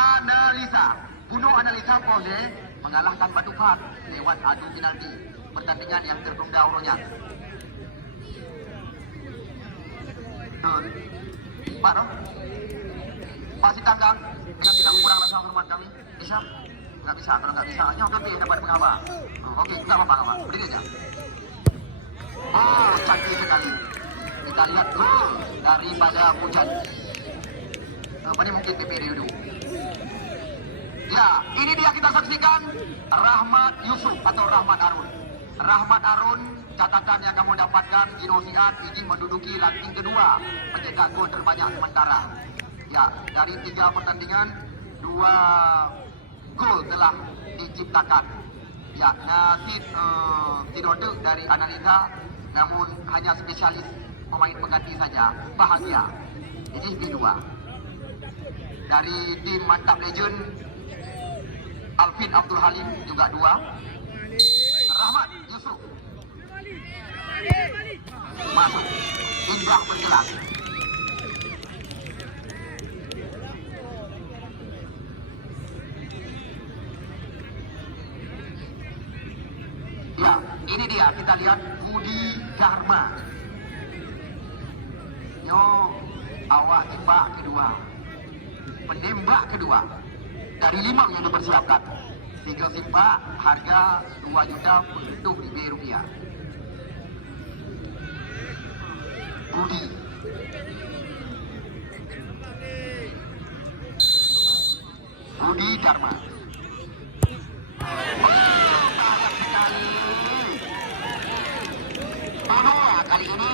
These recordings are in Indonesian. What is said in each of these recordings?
Analisa. Bunuh Analisa boleh mengalahkan Batupat lewat adu penalti. Pertandingan yang tertunda orangnya. Pak, no? Pak Sitanggang, dengan tidak mengurangi rasa hormat kami, bisa? Nggak bisa, kalau nggak bisa, hanya tapi dapat mengapa. Oke, nggak apa-apa, berdiri aja. Oh, cantik sekali. Kita lihat gol daripada Hujan. Ini mungkin PPD dulu. Ya, ini dia kita saksikan Rahmat Yusuf atau Rahmat Arun. Rahmat Arun, catatan yang kamu dapatkan, Indosiat izin menduduki ranking kedua, mencetak gol terbanyak sementara. Ya, dari 3 pertandingan, 2 gol telah diciptakan. Ya, nasib tidak dari Analisa, namun hanya spesialis pemain pengganti saja. Bahagia. Ini B2. Dari tim Mantap Legend, Alvin Abdul Halim juga 2. Rahmat Yusuf masuk. Indah bergerak. Ya, ini dia, kita lihat Budi Dharma. Yo, awak tembak kedua. Penembak kedua dari 5 yang dipersiapkan. Single tembak harga 2.000.000 rupiah. Budi. Budi Dharma. Kali ini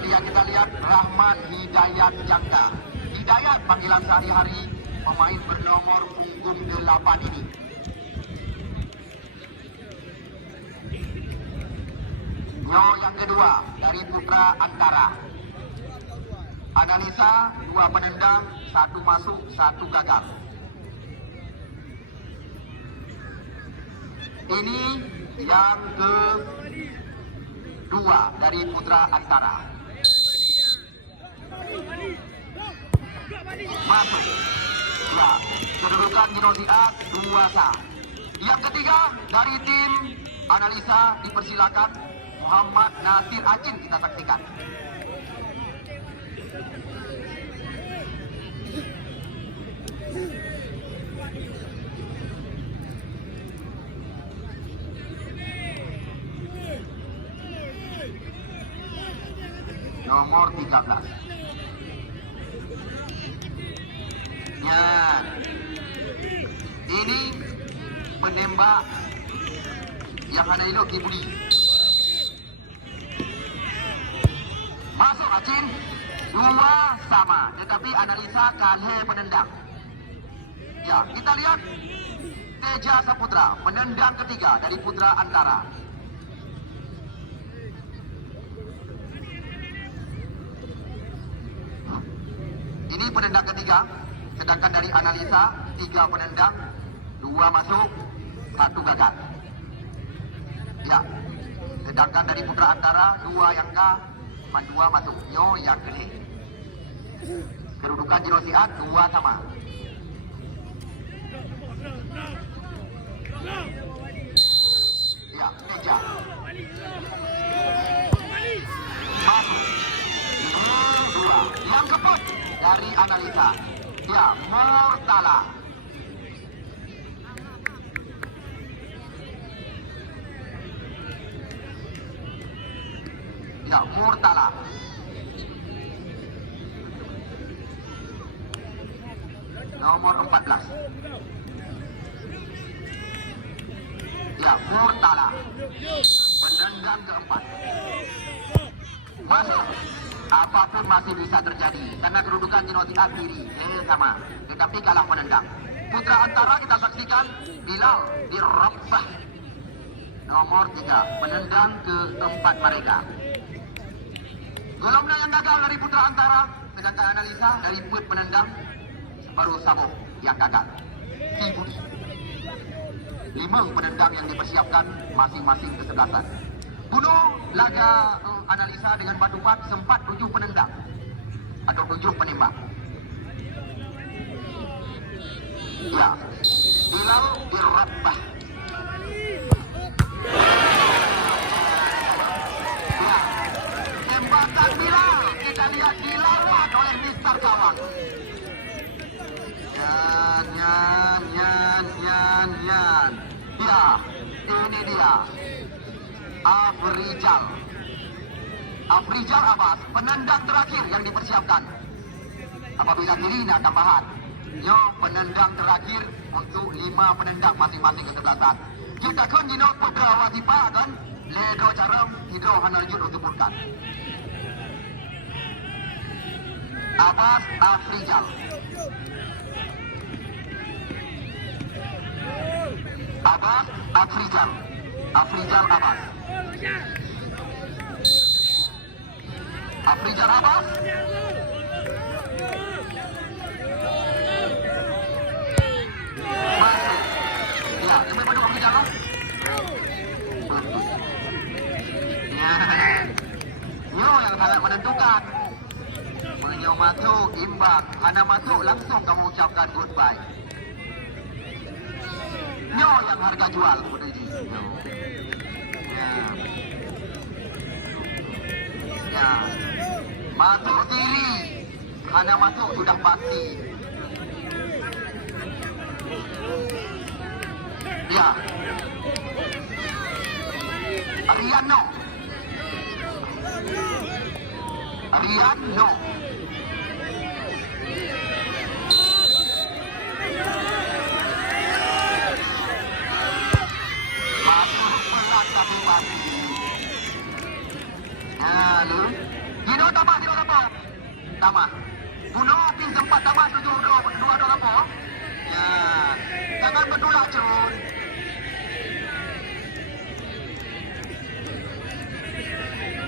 dia kita lihat Rahmat Hidayat Jangka. Hidayat panggilan sehari-hari pemain bernomor punggung 8 ini. Nyo yang kedua dari Putra Antara. Analisa 2 penendang, 1 masuk, 1 gagal. Ini yang kedua dari Putra Antara. Masuk. Ya, kedudukan Indosiat 2-1. Yang ketiga dari tim Analisa dipersilakan Muhammad Nasir Acin, kita saksikan. Nomor 13. Ya, ini penembak yang ada elok Kibuli. Masuk Acin, 2-2, tetapi Analisa kalah penendang. Ya, kita lihat Teja Saputra, penendang ketiga dari Putra Antara. Ini penendang ketiga, sedangkan dari Analisa 3 penendang, 2 masuk, 1 gagal. Ya, sedangkan dari Putra Antara 2 yang ka, 2 masuk. Yo yang kene. Kedudukan Indosiat 2 sama. Ya, Teja. Masuk. 2. Yang keempat dari Analisa. Ya, Murtala. Ya, Murtala. Nomor 14. Ya, Murtala. Penendang keempat. Masuk. Apapun masih bisa terjadi karena kedudukan Indosiat kiri sama, tetapi kalah penendang. Putra Antara kita saksikan Bilal Dirrabbah. Nomor 3, penendang keempat mereka. Golomnya yang gagal dari Putra Antara, sedangkan Analisa dari Put penendang baru Sabo yang gagal. Budi. 5 penendang yang dipersiapkan masing-masing kesebelasan. Bunuh laga Analisa dengan Batupat sempat 7 penendang atau 7 penembak. Ya, Bilal Birrabbah. Ya, tembakan Bilal kita lihat dilawan oleh Mister Kawan. Yan. Ya, ini dia Afrizal Abbas, penendang terakhir yang dipersiapkan. Apabila Irina tambahan, yo penendang terakhir untuk 5 penendang masing-masing kesebelasan. Kita kan dino beberapa tipe kan, ledo cara hidro hanerjun untuk bukan. Abbas Afrizal. Abbas Afrizal. Afrizal Abbas. Afrizal Abbas. Masuk. Ya, sampai pada Afrizal. Ya. Yo yang sangat menentukan. Menyo masuk, imbang. Anda masuk, langsung kamu ucapkan goodbye. Yo yang harga jual kepada ini. Ya. Masuk diri. Anda masuk sudah pasti. Ya. Ariano. Tambah. Bunuh pin sempat tambah 2 lampu. Ya. Jangan bertolak cerun.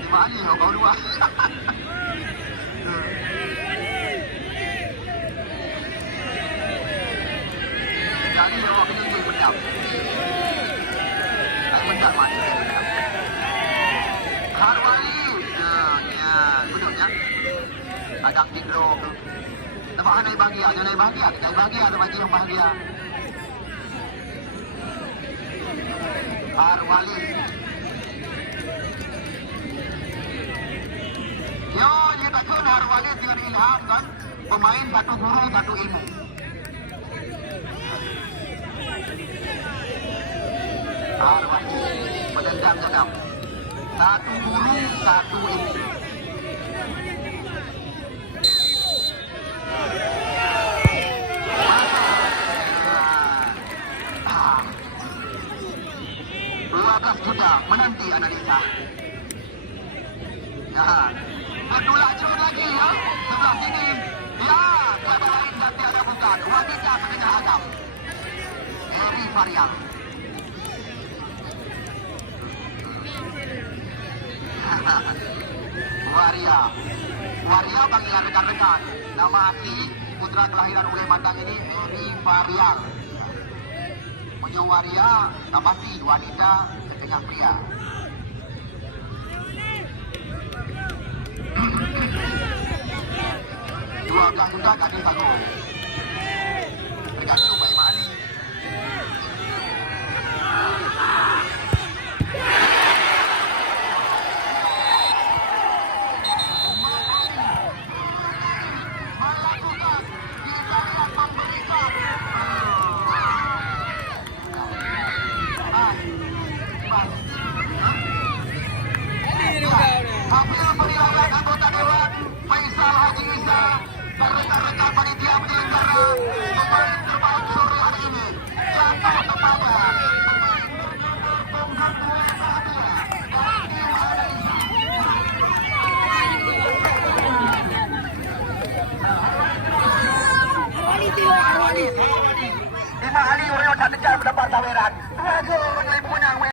Lima kali kau 2. Jadi awak kena jadi pendam. Saya mendam mati. Harwali. Ya, duduknya. Adang tigro. Nampak naik bahagia, jangan naik bahagia. Naik bahagia, ada bagi yang bahagia. Harwali. Yo, kita kan Harwali dengan Ilham kan. Pemain satu guru, satu ilmu. Harwali. Penendang jadam. Satu guru, satu ilmu. Juta menanti analisa. Ya, berdua curun lagi ya. Sebelah sini. Ya, tiada lain dan tiada bukan. Wanita setengah hadap. Eri Varial. Waria panggilan rekan-rekan. Nama asli putra kelahiran oleh mandang ini Eri Varial. Punya Waria, nama asli wanita setengah pria. Dua belas muda kaki sago. Bergantung bagaimana. Lima kali Oreo tak mendapat tawaran. 2 gol